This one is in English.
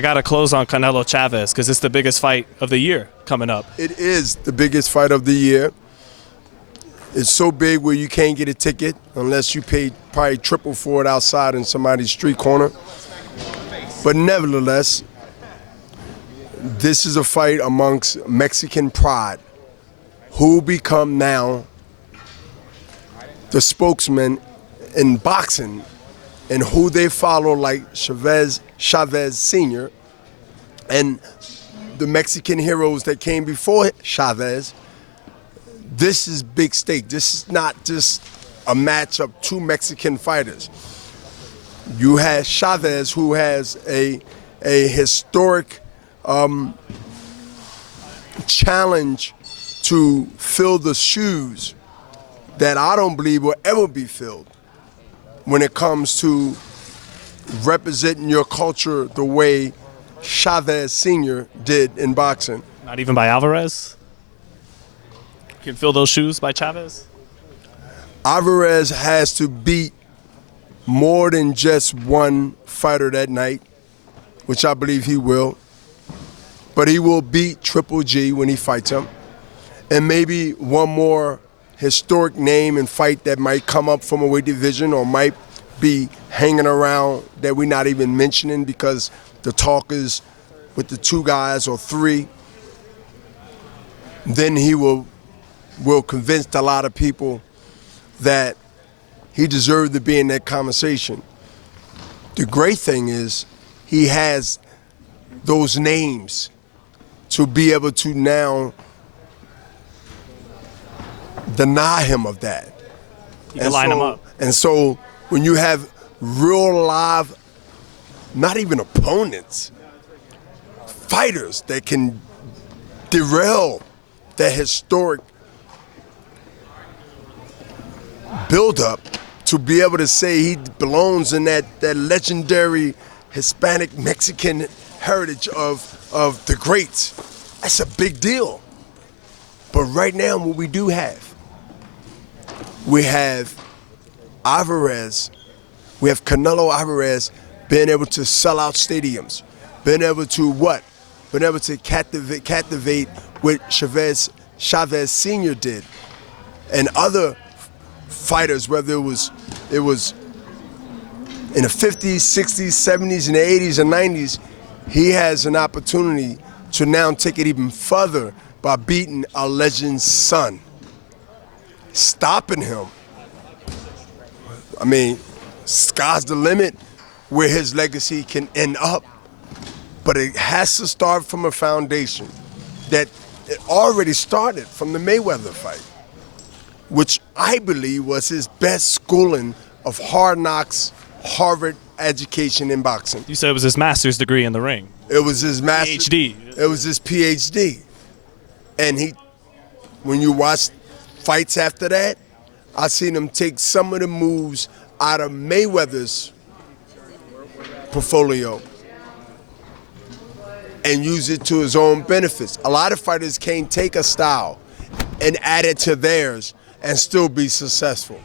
gotta close on Canelo-Chavez because it's the biggest fight of the year coming up. It is the biggest fight of the year. It's so big where you can't get a ticket unless you pay probably triple for it outside in somebody's street corner. But nevertheless, this is a fight amongst Mexican pride, who become now the spokesman in boxing and who they follow, like Chavez Sr. and the Mexican heroes that came before Chavez. This is big stake. This is not just a match of two Mexican fighters. You have Chavez, who has a historic challenge to fill the shoes that I don't believe will ever be filled when it comes to representing your culture the way Chavez Sr. did in boxing. Not even by Alvarez? Can fill those shoes by Chavez? Alvarez has to beat more than just one fighter that night, which I believe he will. But he will beat Triple G when he fights him. And maybe one more historic name and fight that might come up from a weight division or might be hanging around that we're not even mentioning because the talk is with the two guys or three. Then he will convince a lot of people that he deserved to be in that conversation. The great thing is he has those names to be able to now deny him of that. You can line him up. And so when you have real live, not even opponents, fighters that can derail that historic build-up to be able to say he belongs in that legendary Hispanic Mexican heritage of the greats. That's a big deal. But right now, what we do have, we have Alvarez, we have Canelo Alvarez being able to sell out stadiums, being able to what? Being able to captivate what Chavez Sr. did, and other fighters, whether it was in the 50s, 60s, 70s, and the 80s and 90s, he has an opportunity to now take it even further by beating a legend's son. Stopping him. I mean, sky's the limit where his legacy can end up. But it has to start from a foundation that it already started from the Mayweather fight, which I believe was his best schooling of hard knocks, Harvard education in boxing. You said it was his master's degree in the ring. It was his master's. PhD. It was his PhD. And when you watch fights after that, I seen him take some of the moves out of Mayweather's portfolio and use it to his own benefits. A lot of fighters can't take a style and add it to theirs and still be successful.